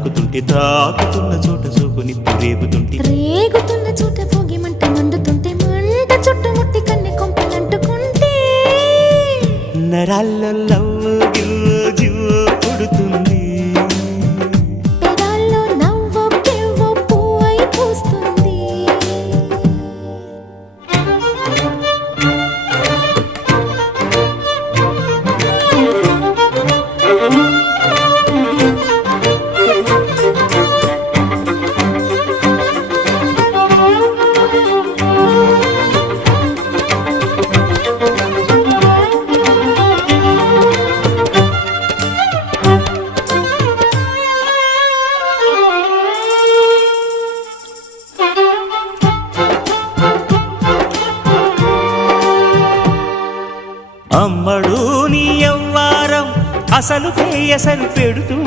తాకుతుంటే తాకుతున్న చోట సోకుని రేగుతుంటే రేగుతున్న చోట భోగి మంట మండుతుంటే మంట చుట్టుముట్టి కన్నె కొంపలంటుకుంటే నరాల్లో లవ్వు గివ్వు పుడుతుంది పెదాల్లో నవ్వు కెవ్వు పువ్వై పూస్తుంది అమ్మడు నీ యవ్వారం అసలు పెడుతూ